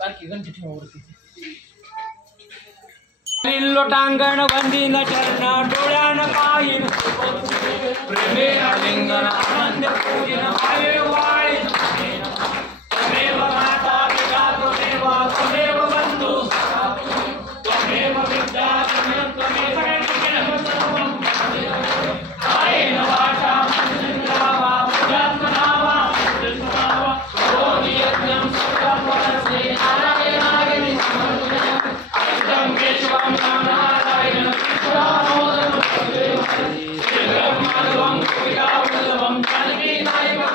बाकी गंठी ठेवावरती लोटांगण वंदीन चरण डोळ्यान पाहिन प्रेमे आलिंगन आनंद पूजन आये वाळी त्वमेव माता पिता त्वमेव त्वमेव बंधु त्वमेव विद्या त्वमेव सर्वं कायेन वाचा मनसा वा बुद्ध्यात्मना वा यज्ञं सर्वपरस्मै नारायणाय समर्पयामि केशवं नारायणं कृष्णमोदकं श्रीब्रह्मदेवं कवितावल्लभं जानकीनायकं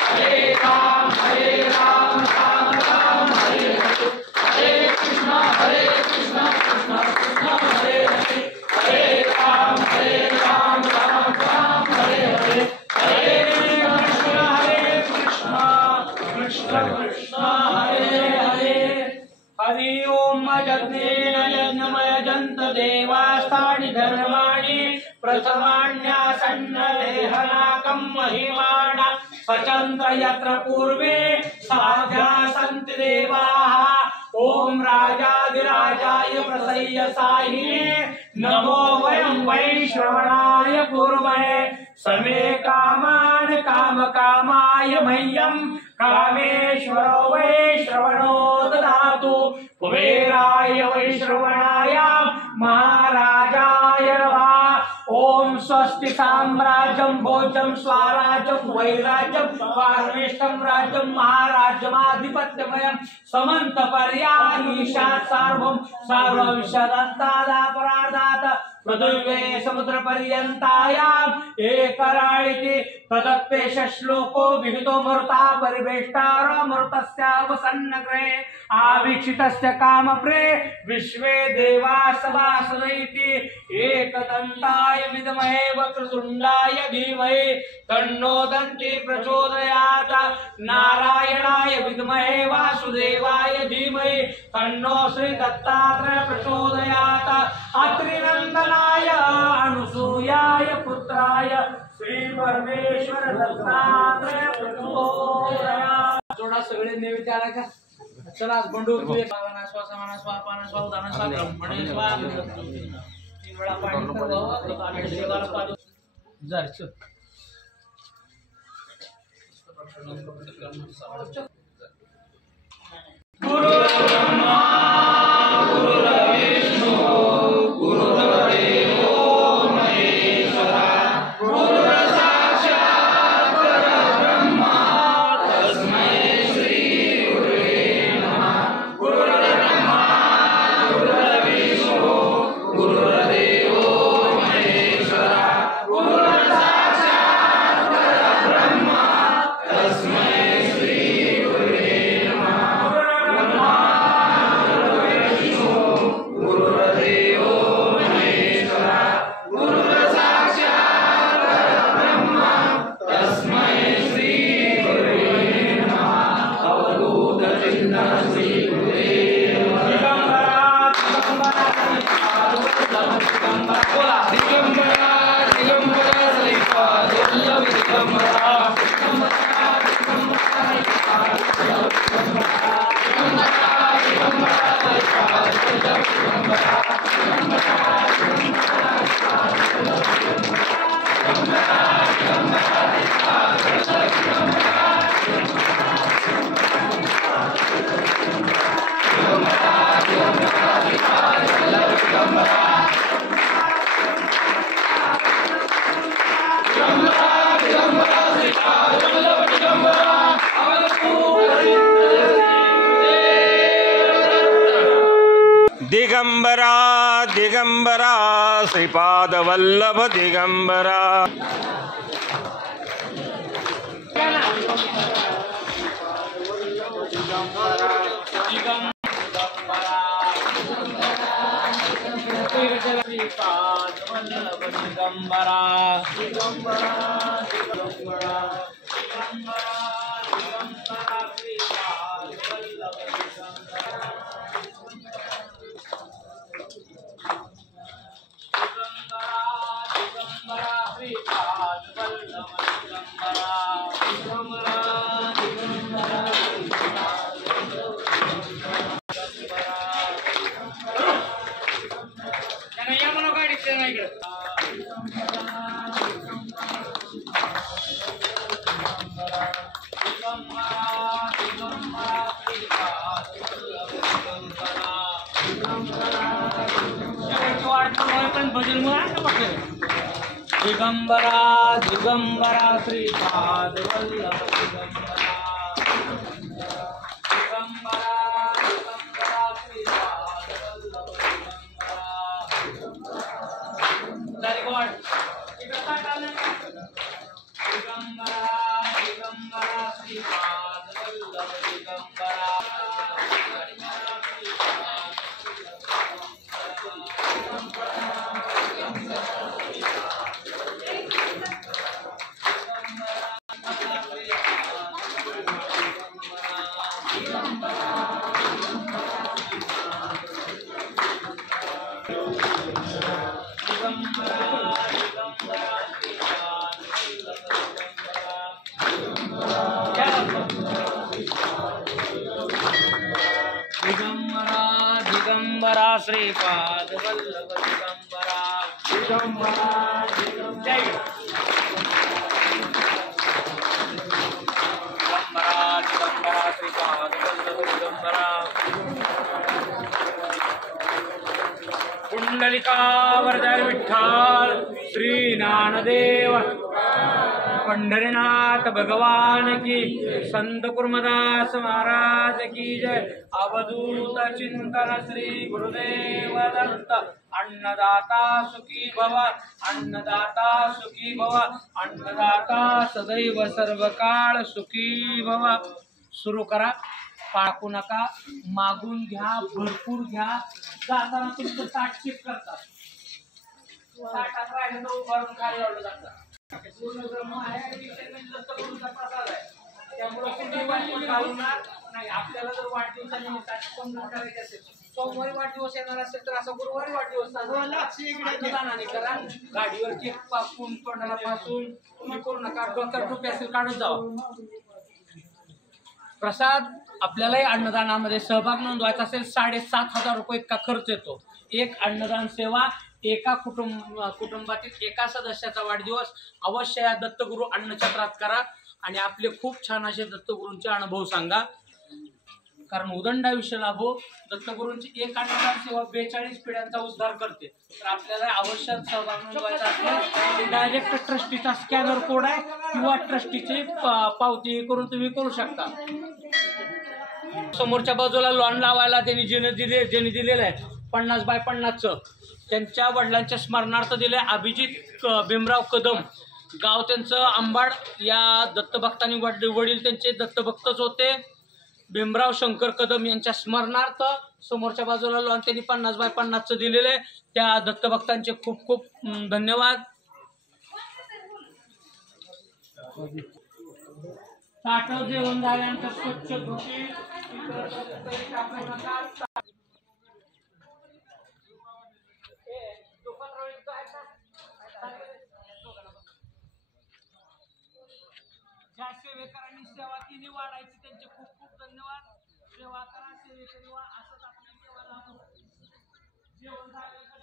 हरे राम राम राम हरे हरे हरे कृष्ण कृष्ण कृष्ण हरे हरे हरे राम राम राम हरे हरे हरे कृष्ण कृष्ण कृष्ण हरे हरे हरि ओम यज्ञेन यज्ञमय जंत देवास्तानि धर्माणि प्रथमान्यासन्न देहनाकं महिमाना सचंद्र यत्र पूर्वे साध्या सन्ति देवाः ओम राजाधिराजाय प्रसय्य साहिने नमो वयं वै श्रवणाय पूर्वये समे कामान काम कामाय मह्यं कामेश्वरो वै श्रवणो ददातु कुबेराय वै श्रवणाय महाराजाय नमः ओम स्वस्ति साम्राज्यं भोजं स्वराज्यं वैराज्यं पारमेष्ठं राज्यं महाराज्यमाधिपत्यमयं समन्त पर्यायीशात् सार्वं सर्वविषदन्तादापराधात् पृथिवे समुद्र पर्यन्तायाम् एकराळिति तदप्येष श्लोको विहितो मरुता परिवेष्टारमरुतस्यावसन्नग्रे आवीक्षितस्य कामप्रे विश्वे देवा सभासदैति एकदन्ताय विद्महे वक्रतुण्डाय धीमहि तन्नो दन्ति प्रचोदयात् नारायणाय विद्महे वासुदेवाय धीमहि तन्नो श्री दत्तात्रेय प्रचोदयात् अत्रिनन्दनाय अनुसूयाय पुत्राय श्री परमेश्वर दत्तात्रेय प्रचोदयात् जोडा सगळे नैवेद्य आला का चला बंडू पावना स्वासमाना स्वापाना स्वाउदाना स्वाब्रह्मणे स्वा तीन वेळा पाणी करावं आणि देवाला पाद जर चल गुरु ब्रह्मा गुरु विष्णु गुरु देवो महेश्वरा गुरु साक्षात् परब्रह्मा तस्मै श्री गुरुवे नमः गुरु ब्रह्मा गुरु विष्णु गुरु देवो महेश्वरा गुरु साक्षात् परब्रह्मा तस्मै श्री गुरुवे नमः दिगंबरा दिगंबरा श्रीपाद वल्लभ दिगंबरा दिगंबरा आपण भजन म्हणून दिगंबरा दिगंबरा श्रीपाद वल्लभ दिगंबरा दिगंबरा दिगंबरा श्रीपाद वल्लभ दिगंबरा व्हेरी गुड दिगंबरा दिगंबरा श्रीपाद वल्लभ दिगंबरा दिगंबरा श्रीपाद वल्लभ दिगंबरा दिगंबरा दिगंबरा दिगंबरा श्रीपाद वल्लभ दिगंबरा पुंडलिका वरदय विठ्ठल श्री ज्ञानदेव पंढरीनाथ भगवान की, संत कुर्मदास महाराज की जय। अवधूत चिंतन श्री गुरुदेव दत्त। अन्नदाता सुखी भव, अन्नदाता सुखी भव, अन्नदाता सदैव सर्वकाळ सुखी भव। सुरू करा, पाळकू नका, मागून घ्या, भरपूर घ्या। जाताना तुमचं ताट चेक करतात, ताटात राहिलं तर उभारून खाली लावलं जातं। पूर्ण ब्रह्म आहे आणि दत्त गुरूंचा प्रसाद आहे, त्यामुळे कुठे वाटून घालणार नाही। आपल्याला जर वाढदिवसानिमित्त कोण करायचे असेल, सोमवारी वाढदिवस येणार असेल तर असं गुरुवारी वाढदिवस अन्नदानाने करा। गाडीवर केक पासून तोंडाला पासून तुम्ही करू नका, डोक्यावर टोपी असेल काढून जावा। प्रसाद आपल्यालाही अन्नदानामध्ये सहभाग नोंदवायचा असेल 7,500 रुपये इतका खर्च येतो। एक अन्नदान सेवा, एका कुटुंबातील एका सदस्याचा वाढदिवस अवश्य या दत्तगुरु अन्नछत्रात करा आणि आपले खूप छान असे दत्तगुरूंचे अनुभव सांगा, कारण उदंड आयुष्य लाभो। दत्तगुरूंची एक अन्नदान सेवा 42 पिढ्यांचा उद्धार करते। तर आपल्याला अवश्य सहभाग नोंदवायचा असेल डायरेक्ट ट्रस्टीचा स्कॅनर कोड आहे किंवा ट्रस्टीची पावती करून तुम्ही करू शकता। समोरच्या बाजूला लॉन लावायला ज्यांनी दिलेलं आहे 50 बाय 50चं, त्यांच्या वडिलांच्या स्मरणार्थ दिले। अभिजित भीमराव कदम, गाव त्यांचं आंबाड। या दत्तभक्तांनी वडील त्यांचे दत्तभक्तच होते। भीमराव शंकर कदम यांच्या स्मरणार्थ समोरच्या बाजूला लॉन त्यांनी 50 बाय 50चं दिलेले। त्या दत्तभक्तांचे खूप खूप धन्यवाद। ताटव जेवण झाल्यानंतर स्वच्छ धुते, ज्या सेवेकरांनी सेवा केली वाढायची त्यांचे खूप खूप धन्यवाद। सेवा करा, सेवेकरी व्हा, असंच आपल्या सेवा लागू। जेवण झाल्यानंतर